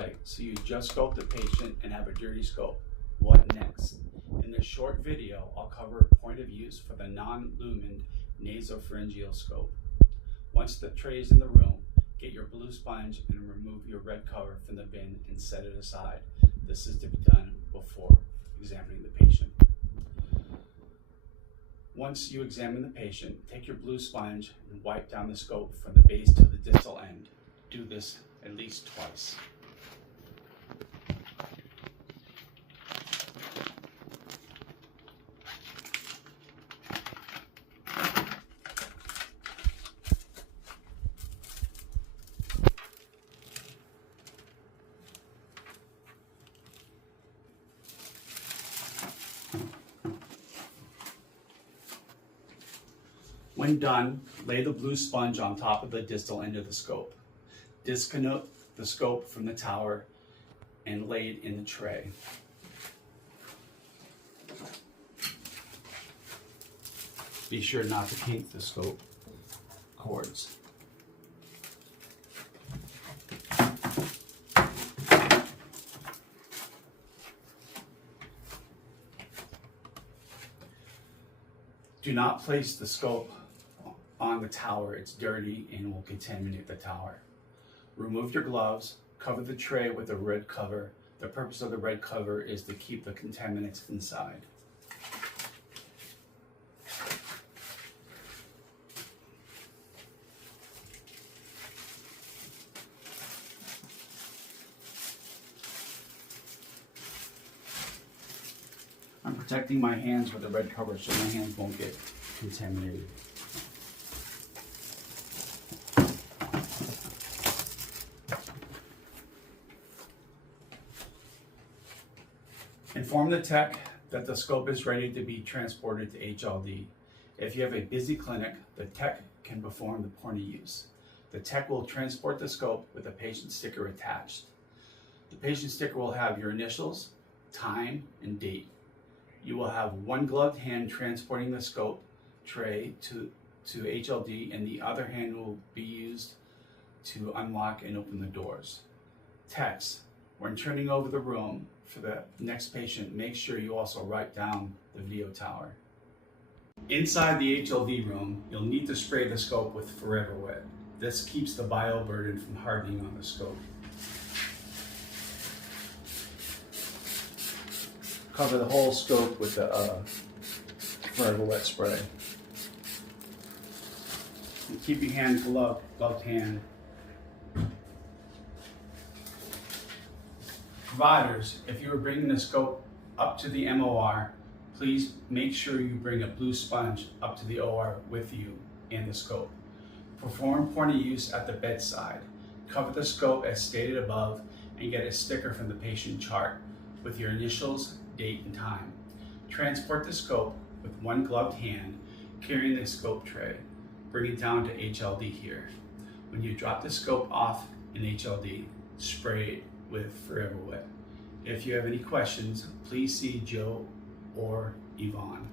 So you just scope the patient and have a dirty scope. What next? In this short video, I'll cover point of use for the non-lumen nasopharyngeal scope. Once the tray is in the room, get your blue sponge and remove your red cover from the bin and set it aside. This is to be done before examining the patient. Once you examine the patient, take your blue sponge and wipe down the scope from the base to the distal end. Do this at least twice. When done, lay the blue sponge on top of the distal end of the scope. Disconnect the scope from the tower and lay it in the tray. Be sure not to kink the scope cords. Do not place the scope on the tower. It's dirty and will contaminate the tower. Remove your gloves, cover the tray with a red cover. The purpose of the red cover is to keep the contaminants inside. I'm protecting my hands with the red cover so my hands won't get contaminated. Inform the tech that the scope is ready to be transported to HLD. If you have a busy clinic, the tech can perform the point of use. The tech will transport the scope with a patient sticker attached. The patient sticker will have your initials, time, and date. You will have one gloved hand transporting the scope tray to HLD, and the other hand will be used to unlock and open the doors. Techs, when turning over the room for the next patient, make sure you also write down the video tower. Inside the HLD room, you'll need to spray the scope with Forever Wet. This keeps the bio burden from hardening on the scope. Cover the whole scope with the Forever Wet spray. And keep your hand gloved hand. Providers, if you are bringing the scope up to the MOR, please make sure you bring a blue sponge up to the OR with you and the scope. Perform point of use at the bedside. Cover the scope as stated above and get a sticker from the patient chart with your initials, date, and time. Transport the scope with one gloved hand, carrying the scope tray. Bring it down to HLD here. When you drop the scope off in HLD, spray it with Forever Wet. If you have any questions, please see Joe or Yvonne.